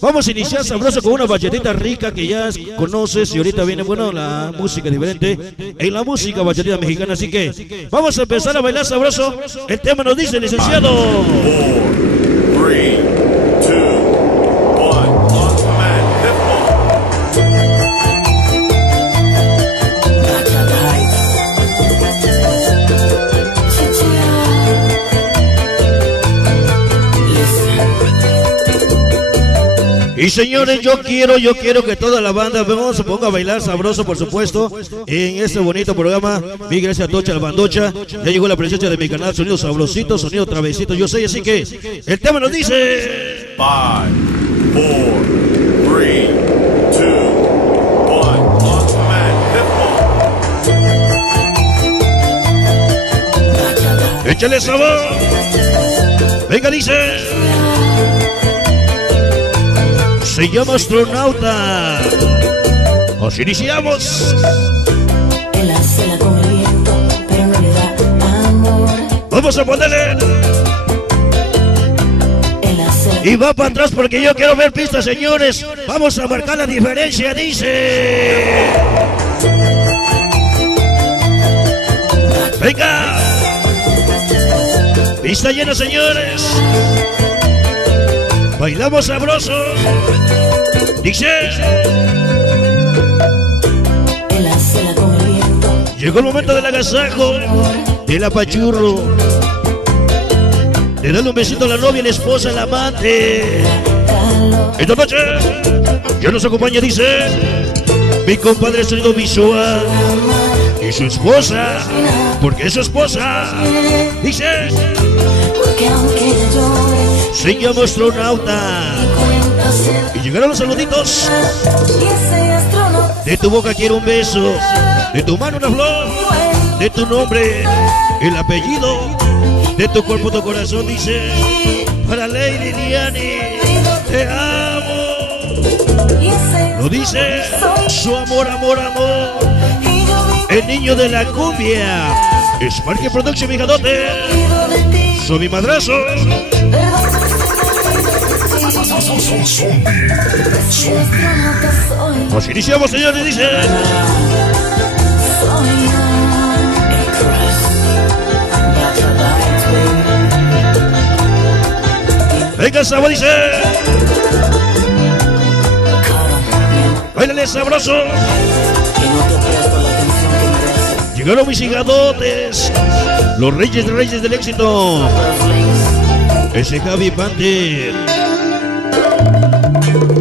Vamos a iniciar sabroso con una bachatita rica que ya conoces y ahorita viene, bueno, la música diferente en la música bachatita mexicana, así que vamos a empezar a bailar sabroso. El tema nos dice, licenciado. 4, 3, 2, 1, on command, hip hop. Y señores, yo quiero que toda la banda se ponga a bailar sabroso, por supuesto, en este bonito programa. Mil gracias a Tocha, la bandocha. Ya llegó la presencia de mi canal, sonido sabrosito, sonido travesito, yo sé, así que el tema nos dice 5, 4, 3, 2, 1, on command, hip hop. échale sabor. Venga, dice. Se llama Astronauta. Nos iniciamos. Él hace la con el viento, pero no le da amor. Vamos a ponerle. Él hace Y va para atrás porque yo quiero ver pistas, señores. Vamos a marcar la diferencia, dice. Venga. Pista llena, señores. Bailamos sabroso. Dice. él hace la con el viento. Llegó el momento del agasajo, del apachurro, de darle un besito a la novia, a la esposa, al amante. Calor. Esta noche ya nos acompaña, dice, mi compadre sonido visual y su esposa, porque es su esposa. Dice, Porque aunque llore, se llama Astronauta. cuenta ser. Y llegaron los saluditos. Y ese astronauta De tu boca quiero un beso, de tu mano una flor, de tu nombre el apellido, de tu cuerpo tu corazón, dice, para Lady Diani, te amo. y ese Lo dice su amor, amor, amor, y yo vivo el niño de la cumbia, Sparky Production, mi jadote, de ti. soy mi madrazo. Astronauta soy, Nos iniciamos, señores, dice, soy yo. El crush. Natural lights, baby. venga sabor, dice, Cara, bailale sabroso. y no te presto la atención que mereces. Llegaron mis higadotes, los reyes del éxito, ese Javi Panther.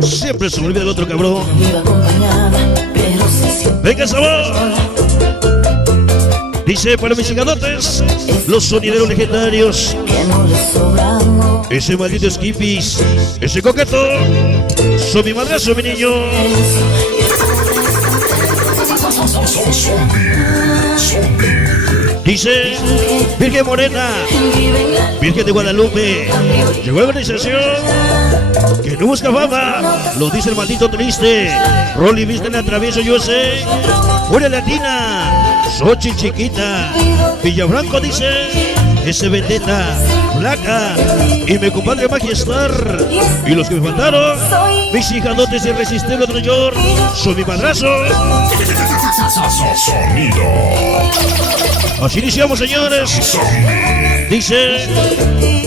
Siempre se me olvida el otro cabrón. Viva acompañada, pero se siente Venga, sabor. Dice para mis higadotes, los sonideros legendarios, que no le sobra amor. ese maldito Skippis, ese coqueto, soy mi madrazo, mi niño. Dice, Virgen Morena, Vive en la Virgen de Guadalupe, llegó la organización que no busca fama, lo dice el maldito triste. Rolly viste en la travieso, yo sé. Furia Latina, Xochitl chiquita, Villafranco dice, ese Vendetta, Placa y mi compadre Magiestar. Y los que me faltaron, mis hijadotes irresistibles de York, soy mi madrazo. Así iniciamos, señores. Dice,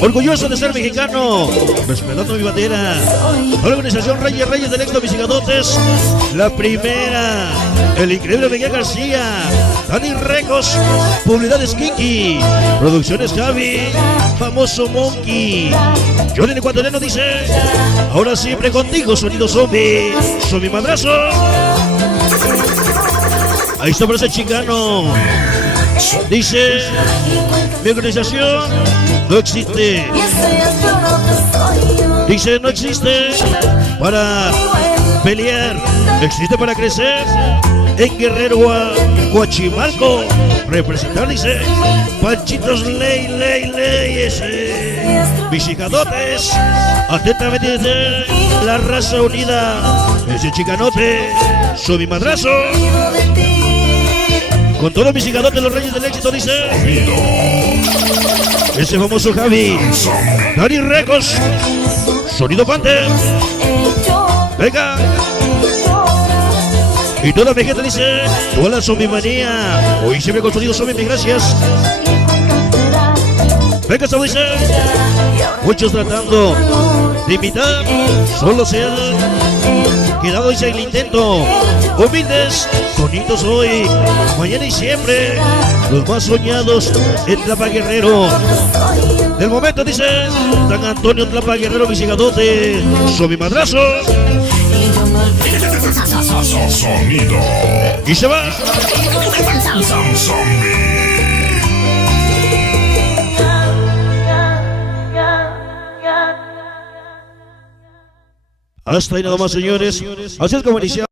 orgulloso de ser mexicano, respetando mi bandera. La organización Reyes del Éxito, mis higadotes. La primera, el increíble Miguel García, Dani Recos, Publicidades Kinky, Producciones Javi, famoso Monkey. Johnny el ecuatoriano dice, ahora siempre contigo, sonido zombie, soy mi madrazo. Ahí está por ese chicano. Dice, mi organización no existe. y ese astronauta soy yo. Dice, no existe para pelear, existe para crecer. En Guerrero, Coachimalco, representar, dice, Panchitos Ley, ese. Mis hijadotes, atentamente dice, la raza unida, ese chicanote, soy mi madrazo. Vivo de ti. Con todos mis higadotes, los reyes del éxito, dice, ese famoso Javi, Dani Recos, Sonido Panther. Venga. Y toda mi gente dice, hola, son mi manía. Hoy siempre con sonido, son mis gracias. Venga, se dice, muchos tratando de imitar, solo se han quedado y el intento. Humildes, bonitos hoy, mañana y siempre, los más soñados en Tlapa Guerrero. Del momento dice, San Antonio, Tlapa Guerrero, Visigadote, son mi madrazo. Sonido. Y se va. Hasta ahí nada más, señores. Así es como iniciamos.